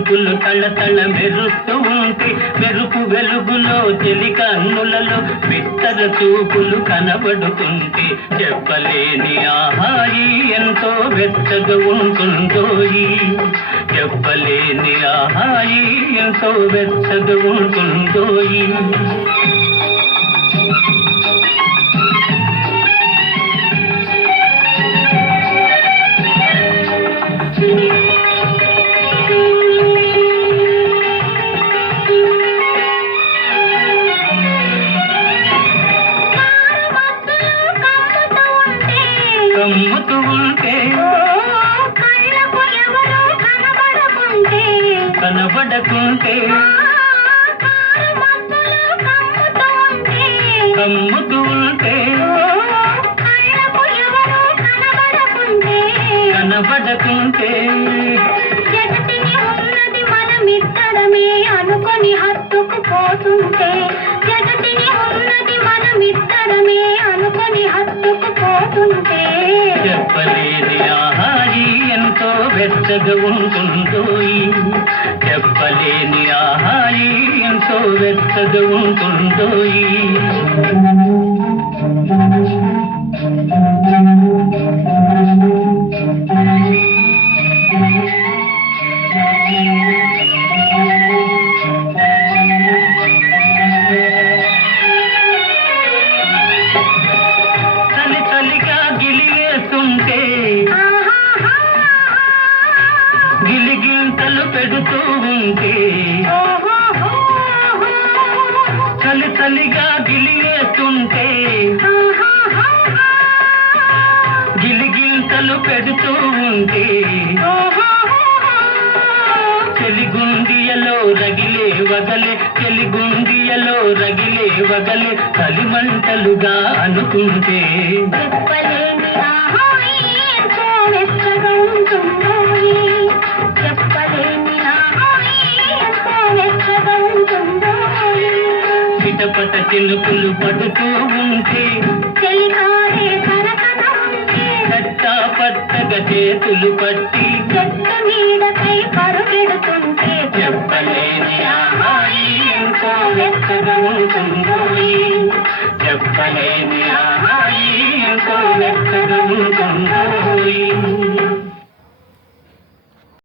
మెరుపులు తళతళ మెరుస్తూ ఉంటే మెరుపు వెలుగులో చెలి కన్నులలో బిత్తర చూపులు కనబడుతుంటే చెప్పలేని ఆహాయి ఎంతో వెచ్చగా ఉంటుందోయి. చెప్పలేని ఆహాయి ఎంతో వెచ్చగా ఉంటుందోయి. కమ్ముతూ ఉంటే కనబడకుంటే కమ్ముతూ ఉంటే కనబడకుంటే జగతిని ఉన్నది మనమిద్దరమే అనుకొని హత్తుకుపోతుంటే జగతిని ఉన్నది మనమిద్దరమే అనుకొని హత్తుకుపోతుంటే చెప్పలేని ఆహాయి ఎంతో వెచ్చగా ఉంటుందోయి. చెప్పలేని ఆహాయి ఎంతో వెచ్చగా ఉంటుందోయి. చలి చలిగా గిలివేస్తుంటే గిలిగింతలు పెడుతూ ఉంటే చలి చలిగా గిలివేస్తుంటే గిలిగింతలు పెడుతూ ఉంటే చెలిగుండియలో రగిలే వగలే చెలిగుండియలో రగిలే వగలే కలిమంటలుగా అనుకుంటే చెప్పలేని ఆహాయి ఎంతో వెచ్చగా ఉంటుందోయి. చెప్పలేని ఆహాయి ఎంతో వెచ్చగా ఉంటుందోయి. చిటపట చినుకులు పడుతూ ఉంటే చెలికాడే కరకన ఉంటే చట్టా పట్టగా చేతులు పట్టి చెట్ల మీదకై పరుగెడుతుంటే చెప్పలేని ఆహాయి ఎంతో వెచ్చగా ఉంటుందోయి. చెప్పలేని ఆహాయి ఎంతో వెచ్చగా ఉంటుందోయి.